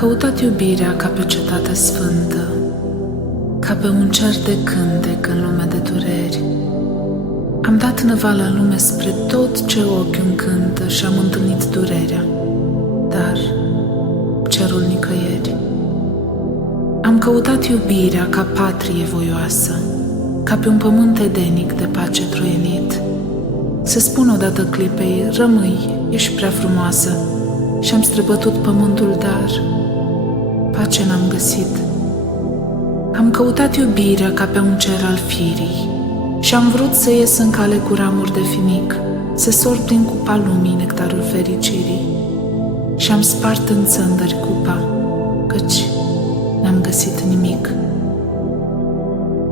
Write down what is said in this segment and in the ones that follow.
căutat iubirea ca pe o cetate sfântă, ca pe un cer de cântec în lume de dureri. Am dat năval în lume spre tot ce ochi încântă și am întâlnit durerea, dar cerul nicăieri. Am căutat iubirea ca patrie voioasă, ca pe un pământ edenic de pace troienit. Să spun odată clipei, rămâi, ești prea frumoasă, și-am străbătut pământul, dar pace n-am găsit. Am căutat iubirea ca pe un cer al firii și am vrut să ies în cale cu ramuri de finic, să sorb din cupa lumii nectarul fericirii. Și-am spart în țândări cupa, căci n-am găsit nimic.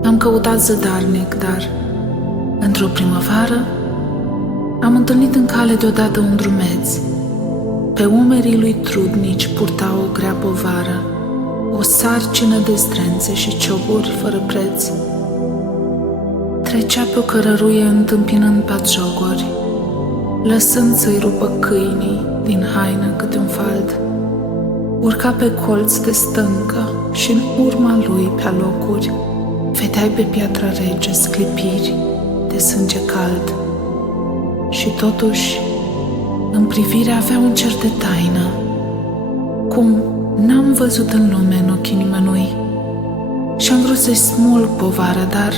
Am căutat zădarnic, dar într-o primăvară am întâlnit în cale deodată un drumeț. Pe umerii lui trudnici purta o grea povară, o sarcină de zdrențe și cioburi fără preț. Trecea pe o cărăruie întâmpinând batjocori, lăsând să-i rupă câinii din haină câte un fald. Urca pe colț de stâncă și în urma lui pe alocuri vedeai pe piatra rege sclipiri de sânge cald. Și totuși, în privire avea un cer de taină, cum n-am văzut în lume în ochii nimănui. Și-am vrut să-i smulg povara, dar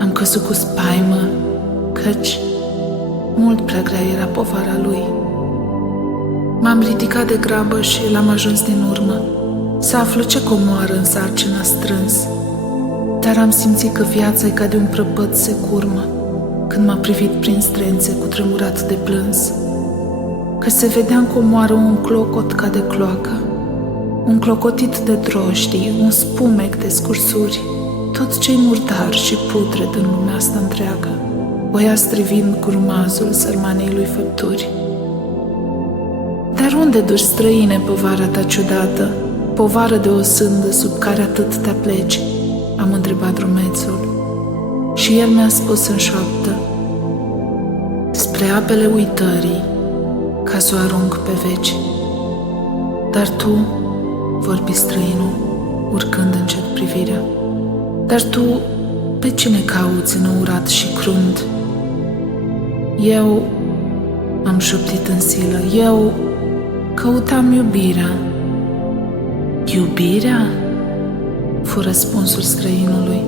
am căzut cu spaimă, căci mult prea grea era povara lui. M-am ridicat de grabă și l-am ajuns din urmă, să aflu ce comoară în sarcina strâns, dar am simțit că viața e ca de un prăpăd se curmă, când m-a privit prin strențe cu tremurat de plâns, că se vedea în comoară un clocot ca de cloacă, un clocotit de drojdii, un spumec de scursuri, tot ce-i murdar și putred în lumea asta întreagă, voia strivind curmazul sărmanei lui făpturi. Dar unde duci, străine, povara ta ciudată, povară de o sândă sub care atât te apleci? Am întrebat drumețul. Și el mi-a spus în șoaptă: spre apele uitării, ca să o arunc pe veci. Dar tu, vorbi străinul, urcând încet privirea, dar tu pe cine cauți înăurat și crunt? Eu, am șoptit în silă, eu căutam iubirea. Iubirea? Fu răspunsul străinului.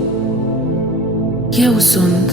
Eu sunt